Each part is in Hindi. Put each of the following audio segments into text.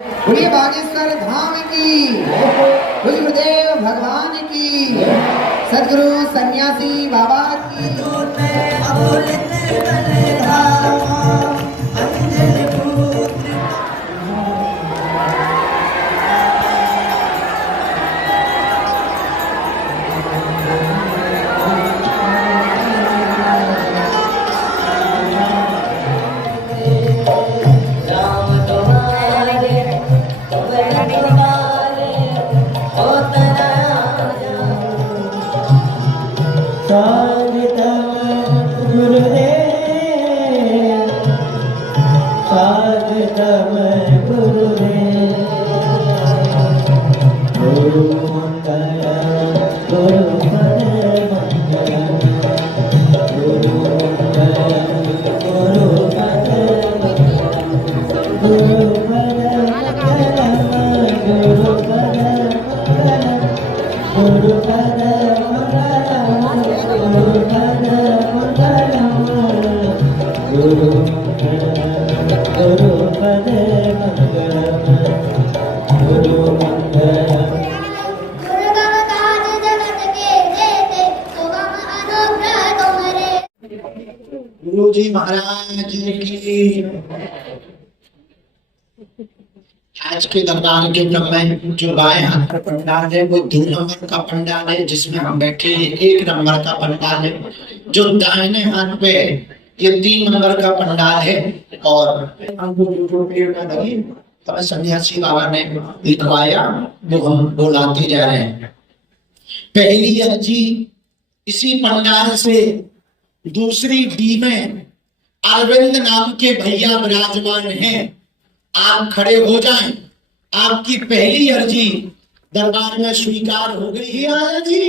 बोलिए बागेश्वर धाम की, बोलिए गुरुदेव भगवान की, सदगुरु सन्यासी बाबा की। गुरु जी महाराज की। आज के दरबार के क्रम में जो बाएं हाथ का पंडाल है वो 2 नंबर का पंडाल है, जिसमें हम बैठे हैं। 1 नंबर का पंडाल है जो दाहिने हाथ पे, ये 3 नंबर का पंडाल है। और सन्यासी बाबा ने लिखवाया, वो हम बोलाते जा रहे हैं। पहली अर्जी इसी पंडाल से, दूसरी डी में अरविंद नाम के भैया विराजमान हैं। आप खड़े हो जाएं। आपकी पहली अर्जी दरबार में स्वीकार हो गई है। आया जी,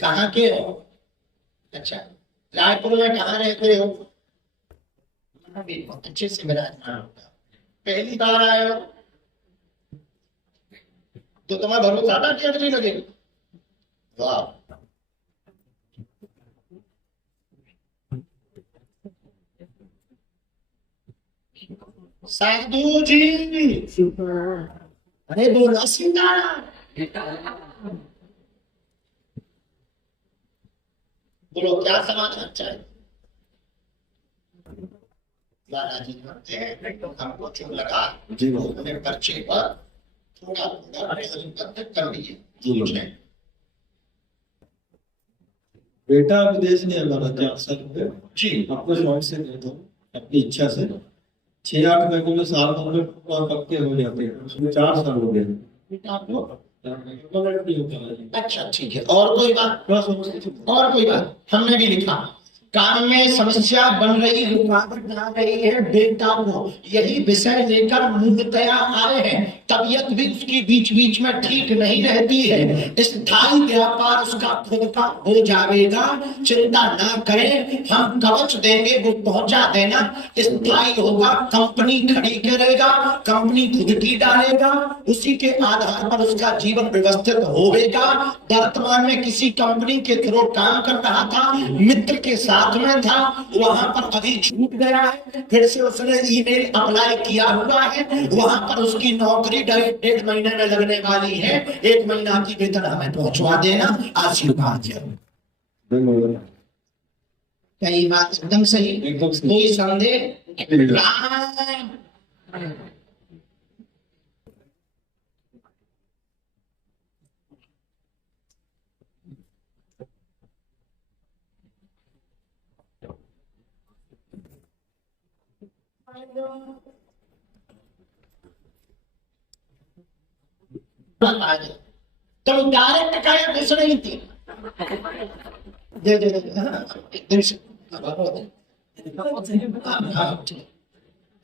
कहाँ के हो? अच्छा, रायपुर में कहाँ रहते हो? बहुत अच्छे से विराजमान होगा। पहली बार आए हो तो तुम्हारा भरोसा ज्यादा की अर्जी लगेगी। वाह, साधु जी, अरे बोलो सीताराम। बोलो क्या समाचार चाहिए? दादाजी हमको चुन लगा जी, अपने पर्चे पर थोड़ा कर लीजिए। बेटा विदेश नहीं हमारा जा सकते जी, आपको शौक से कहता हूँ, अपनी इच्छा से 6-8 महीनों में साल भर में पक्के हो जाते हैं। उसमें 4 साल हो गए। अच्छा ठीक है। और कोई बात? और कोई बात? हमने भी लिखा, काम में समस्या बन रही, रुकावट बना रही है बेटा को, यही विषय लेकर मूर्तया आए हैं। तबीयत भी उसकी बीच बीच में ठीक नहीं रहती है। स्थायी व्यापार उसका खुद का हो जाएगा, चिंता ना करें, हम कवच देंगे, वो पहुंचा देना। स्थायी होगा, कंपनी खड़ी करेगा, कंपनी खुद की डालेगा, उसी के आधार पर उसका जीवन व्यवस्थित होगा। वर्तमान में किसी कंपनी के थ्रू काम कर रहा था, मित्र के साथ में था, वहां पर अभी छूट गया है। फिर से उसने ईमेल अप्लाई किया हुआ है, वहां पर उसकी नौकरी 1.5 महीने में लगने वाली है। 1 महीना की वेतन हमें पहुंचवा देना, आशीर्वाद जरूर। कई बात एकदम सही, कोई संदेह? तुम डायरेक्ट कहे कुछ नहीं थी। दे दे दे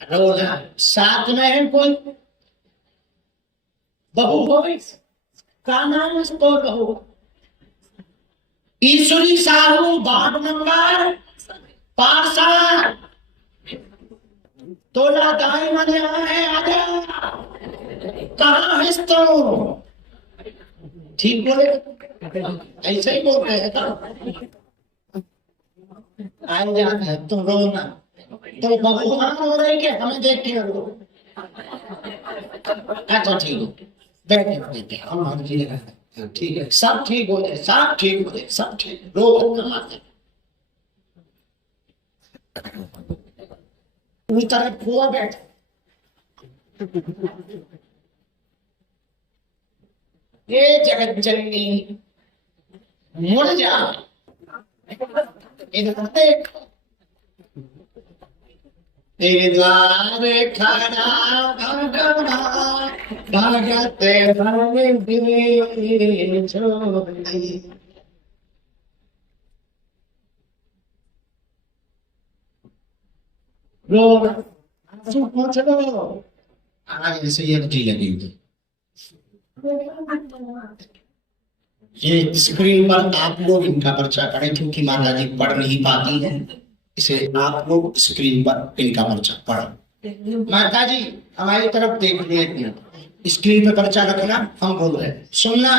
रोना। साथ में है कोई बहू हो, का नाम है तो बहू? ईश्वरी साहू, वार्ड नंबर पारसा, तोला दाई मन है। आजा, कहाँ है तो? ठीक बोले, ऐसे ही बोल रहे हैं। आए जाते हैं तुम रोना। तो बहू हाँ हो रही कि हमें देख के हो? अच्छा ठीक है, बैठे बैठे हम जी ठीक है, सब ठीक हो जाए, सब ठीक हो जाए, सब ठीक, रो उस तरफ हुआ बैठ। ये जगत जननी मुड़ जा, इधर देख, तेरे द्वार खड़ा भगवान, भगत भगवे छोड़ी। रो आंसू पोंछ लो, आगे से ये जी लगी हुई। ये स्क्रीन पर आप लोग इनका पर्चा करें, क्योंकि माता जी पढ़ नहीं पाती है, इसे आप लोग स्क्रीन पर इनका पर्चा पढ़ो। माता जी हमारी तरफ देख रहे, स्क्रीन पर पर्चा रखना, हम बोल रहे हैं सुनना।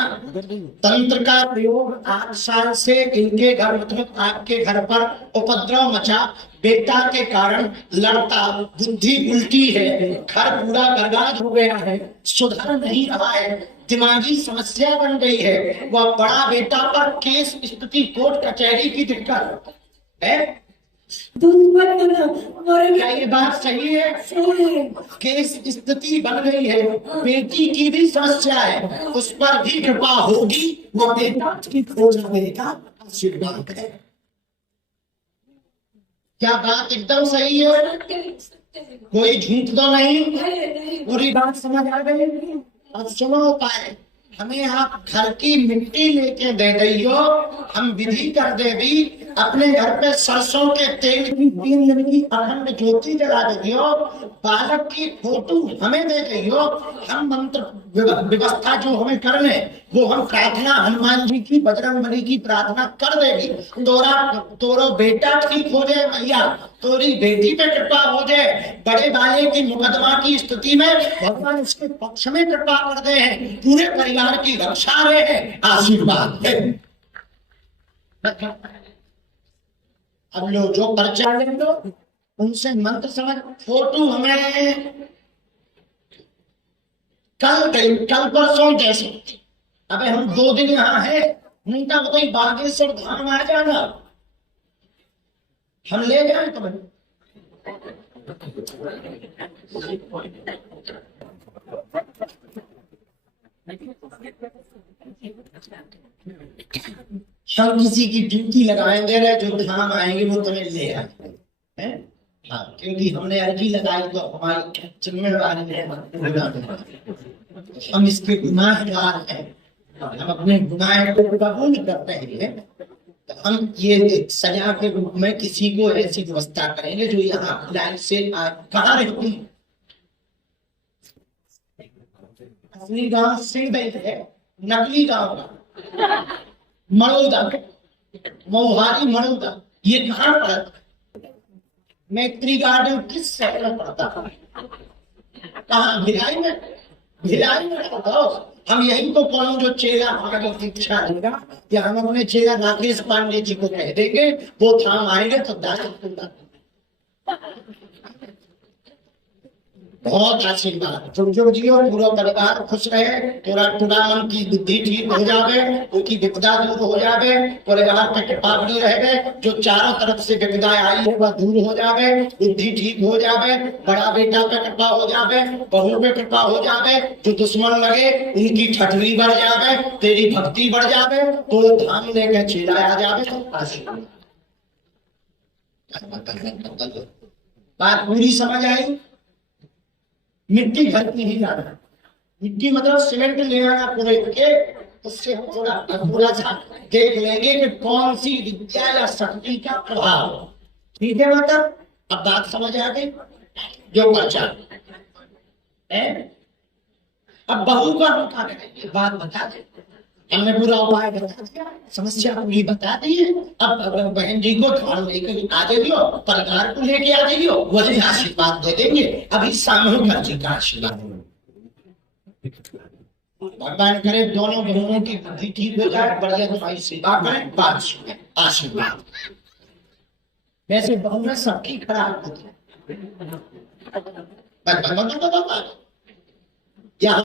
तंत्र का प्रयोग 8 साल से इनके घर, मतलब आपके घर पर उपद्रव मचा, बेटा के कारण लड़ता, बुद्धि उल्टी है, घर पूरा बर्बाद हो गया है, सुधर नहीं रहा है, दिमागी समस्या बन गई है, वह बड़ा बेटा पर केस स्थिति कोर्ट कचहरी की दिक्कत है। क्या ये बात सही है? केस स्थिति बन गई है, बेटी की भी समस्या है, उस पर भी कृपा होगी, वो बेटा ठीक हो जाएगा, आशीर्वाद है। क्या बात एकदम सही है? कोई झूठ तो नहीं? पूरी बात समझ आ गई? अब सुनो उपाय, हमें आप घर की मिट्टी लेके दे दियो, हम विधि कर दे दी, अपने घर पे सरसों के तेल की 3 दिन की अखंड ज्योति जला दे दियो, बालक की फोटो हमें दे दियो, हम मंत्र व्यवस्था जो हमें करने, वो हम प्रार्थना हनुमान जी की, बजरंगबली की प्रार्थना कर देगी, तोरो बेटा ठीक हो जाए मैया, तोरी बेटी पे कृपा हो जाए, बड़े वाले की मुकदमा की स्थिति में भगवान उसके पक्ष में कृपा कर दे, पूरे परिवार की रक्षा रहे, आशीर्वाद है। अब लोग जो पर्चा ले लो, उनसे मंत्र समझ, फोटो हमें कल परसों जैसे, अबे हम 2 दिन यहाँ है, उनका बताइए बागेश्वर धाम आ जाना, हम ले जाए तो हम किसी की ड्यूटी लगाएंगे ना, जो धाम आएंगे वो तुम्हें ले आएंगे, हैं? हाँ, क्योंकि हमने अर्जी लगाई तो हमारी जिम्मेदारी है, हम इसके गुनाहगार हैं, हम अपने गुनाह को कबूल करते हैं, तो हम ये सजा के रूप में किसी को ऐसी व्यवस्था करेंगे जो यहाँ लाइन से कहाँ रहती है। असली गांव सिंह है, नकली गांव मड़ौदा, मोहारी मड़ौदा, ये कहाँ पड़ता? मैत्री गार्डन किस शहर में पड़ता है? कहाँ? भिलाई में? भिलाई में पड़ता। हम यही तो कौन जो चेला हमारे इच्छा रहेगा कि हम अपने चेला राकेश पांडे जी को कह देंगे, वो धाम आएंगे तो दास बहुत आशीर्वाद, जो जियो पूरा परिवार खुश रहे, पूरा मन की बुद्धि ठीक हो जावे, उनकी विपदा दूर हो जावे, परिवार पे कृपा बनी रहे, जो चारों तरफ से विपदा आई है वह दूर हो जावे, बुद्धि ठीक हो जावे, बड़ा बेटा पे कृपा हो जावे, बहू पे कृपा हो जावे, जो दुश्मन लगे उनकी ठठरी बढ़ जावे, तेरी भक्ति बढ़ जावे, तो धाम लेके चेला आ जावे, तो आशीर्वाद। बात पूरी समझ आई? मिट्टी घर की ही लाना, मिट्टी मतलब सीमेंट ले आना पूरे के, उससे हम थोड़ा सा देख लेंगे कि कौन सी विद्या या शक्ति का प्रभाव, ठीक है? मतलब अब बात समझ आ गई? जो बचा है, अब बहू का हम क्या करेंगे, बात बता दे, हमने पूरा उपाय बता दिया, समस्या पूरी बता दी है, अब बहन जी को धाम लेकर आ जाइयो, परिवार को लेके आ जाइयो, वही आशीर्वाद दे देंगे, अभी सामूहिक अर्जी का आशीर्वाद। भगवान करे दोनों बहनों की बुद्धि ठीक हो जाए, बढ़िया तुम्हारी सेवा करें, आशीर्वाद। वैसे बहू में सबकी खराब होती है, बस बस बस बस बस बस।